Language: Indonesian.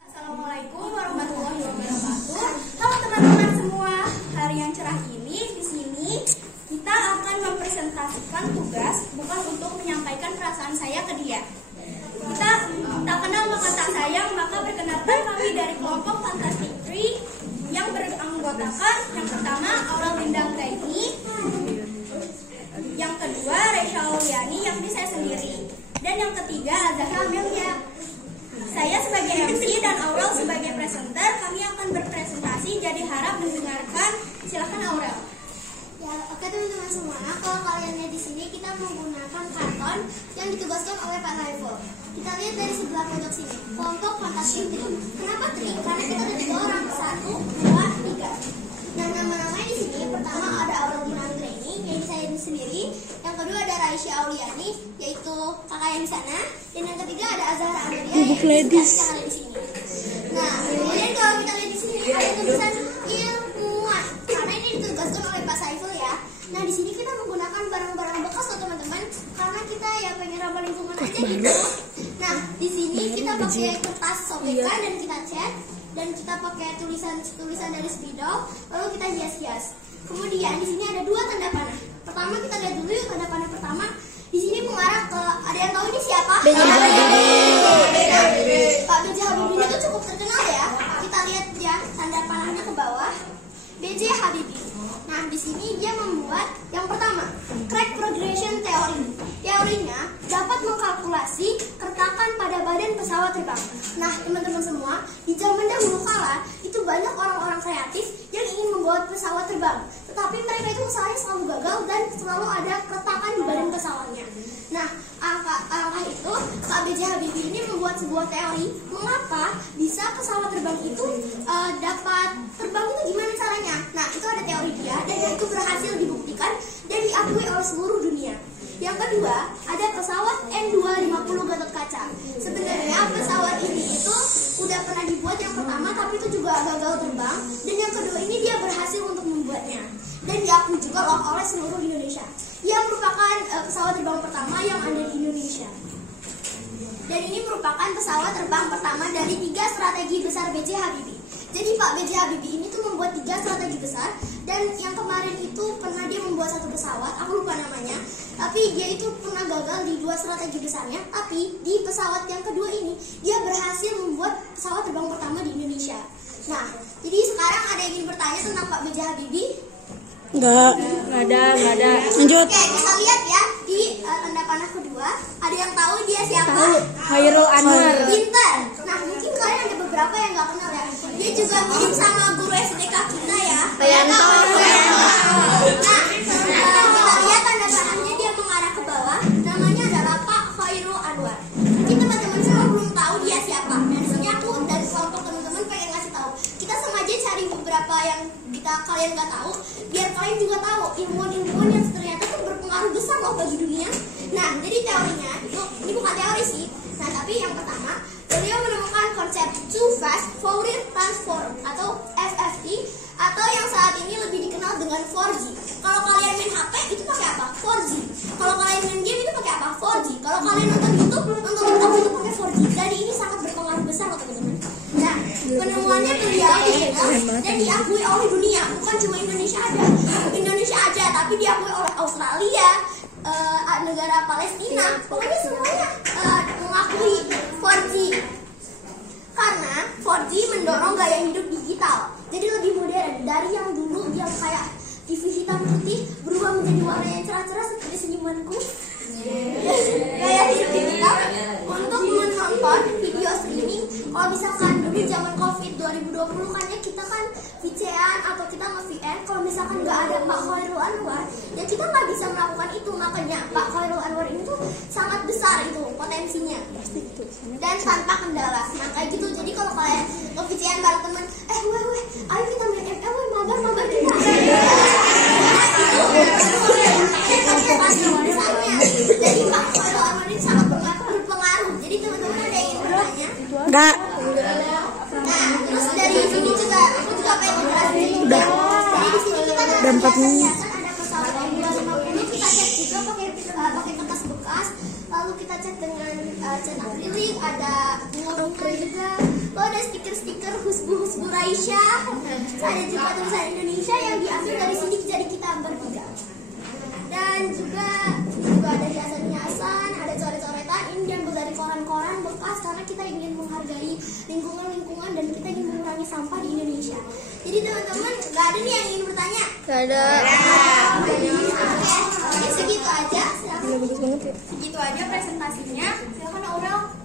Assalamualaikum warahmatullahi wabarakatuh. Halo teman-teman semua, hari yang cerah ini di sini kita akan mempresentasikan tugas bukan untuk menyampaikan perasaan saya ke dia. Kita tak kenal maka tak sayang, maka berkenalkan kami dari kelompok Fantastic Tree yang beranggotakan yang pertama Aurel Lindang Raini, yang kedua Reisha Auliani yang ini saya sendiri, dan yang ketiga Azahra Amelia. Saya sebagai MC dan Aurel sebagai presenter, kami akan berpresentasi, jadi harap mendengarkan. Silakan Aurel. Ya, oke teman-teman semua. Kalau kalian lihat di sini kita menggunakan karton yang ditugaskan oleh Pak Naiful. Kita lihat dari sebelah pojok sini, kelompok Fantastic Tree. Kenapa Tree? Karena kita ada 3 orang, 1, 2, 3. Nah, nama-namanya di sini pertama ada Aurel Lindang Raini, yaitu saya sendiri. Yang kedua ada Reisha Auliani, yaitu kakak yang di sana. Dan yang ketiga ada Azahra Amelia, yaitu yang ada di sini. Nah, kemudian kalau kita lihat di sini ada tulisan ilmuwan, karena ini ditugaskan oleh Pak Saiful ya. Nah, di sini kita menggunakan barang-barang bekas loh teman-teman, karena kita ya pengen ramah lingkungan aja gitu. Nah, di sini kita pakai kertas sobekan dan kita cat, dan kita pakai tulisan dari spidol, lalu kita hias-hias. Kemudian di sini ada 2 tanda panah. Pertama kita lihat dulu yuk tanda panah pertama. Di sini mengarah ke, ada yang tahu ini siapa? B.J. Habibie. Pak B.J. Habibie itu cukup terkenal ya. Kita lihat ya tanda panahnya ke bawah. B.J. Habibie. Nah, di sini dia membuat yang pertama, crack progression theory. Teorinya dapat mengkalkulasi keretakan pada badan pesawat terbang. Nah, teman-teman semua, di zaman dahulu kala itu banyak orang-orang kreatif yang ingin membuat pesawat terbang. Tetapi mereka itu usahanya selalu gagal dan selalu ada keretakan di badan pesawatnya. Nah, alangkah itu Pak B.J. Habibie ini membuat sebuah teori mengapa bisa pesawat terbang itu dapat terbang itu gimana caranya. Nah, itu ada teori dia dan itu berhasil dibuktikan dan diakui oleh seluruh dunia. Yang kedua, ada pesawat N250 Gatot Kaca. Sebenarnya pesawat ini itu udah pernah dibuat yang pertama, tapi itu juga gagal terbang. Dan yang kedua ini dia berhasil untuk membuatnya. Dan diakui juga oleh seluruh Indonesia. Ia merupakan pesawat terbang pertama yang ada di Indonesia. Dan ini merupakan pesawat terbang pertama dari 3 strategi besar B.J. Habibie. Jadi Pak B.J. Habibie ini tuh membuat 3 strategi besar. Dan yang kemarin itu pernah dia membuat 1 pesawat, aku lupa namanya. Tapi dia itu pernah gagal di 2 strategi besarnya. Tapi di pesawat yang kedua ini dia berhasil membuat pesawat terbang pertama di Indonesia. Nah, jadi sekarang ada yang ingin bertanya tentang Pak B.J. Habibie? Enggak ada. Lanjut. Oke, kita lihat ya di tanda panah kedua. Ada yang tahu dia siapa? Khairul Anwar. Pintar. Nah, mungkin kalian ada beberapa yang nggak kenal ya. Dia juga mirip sama guru SDK kita ya. Bayanto. Nah, kita lihat tanda panahnya dia mengarah ke bawah. Namanya adalah Pak Khairul Anwar. Mungkin teman-teman semua belum tahu dia siapa. Dan di sini aku dan kelompok teman-teman pengen ngasih tahu. Kita sengaja cari beberapa yang kalian nggak tahu, biar kalian juga tahu ilmuwan-ilmuwan yang ternyata tuh berpengaruh besar loh bagi dunia. Nah, jadi teorinya itu, ini bukan teori sih. Nah, tapi yang pertama, beliau menemukan konsep Too Fast Fourier Transform atau FFT, atau yang saat ini lebih dikenal dengan 4G. Kalau kalian main HP itu pakai apa? 4G. Kalau kalian main game itu pakai apa? 4G. Kalau kalian nonton YouTube itu pakai 4G. Jadi ini sangat berpengaruh besar loh teman-teman. Nah, penemuannya beliau dan diakui oleh dunia, bukan cuma Indonesia aja, tapi diakui oleh Australia, negara Palestina, pokoknya semuanya mengakui 4G. Karena 4G mendorong gaya hidup digital, jadi lebih modern dari yang dulu yang kayak TV hitam putih berubah menjadi warna yang cerah-cerah seperti senyumanku. Gaya hidup digital untuk menonton video streaming. Kalau misalkan dulu zaman COVID 2020 kan ya kita kan VCN atau kita nge-VN. Kalau misalkan nggak ada Pak Khairul Anwar, ya kita nggak bisa melakukan itu. Makanya Pak Khairul Anwar ini tuh sangat besar itu potensinya dan tanpa kendala. Nah kayak gitu. Jadi kalau kalian nge-VCN bareng temen, weh, ayo kita main ML, mabar kita. Jadi Pak Khairul Anwar ini sangat berpengaruh. Jadi teman-teman ada yang ingin bertanya? Enggak. Nah, terus dari sini juga aku juga pengen jelasin. Udah. Jadi di sini kita Udah 4 menit. ada pesawat N250, kita cek juga pakai kertas bekas, lalu kita cek dengan cat akrilik, ada bunga juga. Oh, ada stiker-stiker husbu Raisya. Ada juga tulisan Indonesia yang diambil dari sini jadi kita bertiga. Dan juga ada hiasan-hiasan, ada coret-coretan. Ini diambil dari koran-koran bekas karena kita ingin menghargai lingkungan dan kita ingin mengurangi sampah di Indonesia. Jadi teman-teman, nggak ada nih yang ingin bertanya? Gak ada. Oke, segitu aja. Bagus banget ya. Segitu aja presentasinya. Silakan Aurel.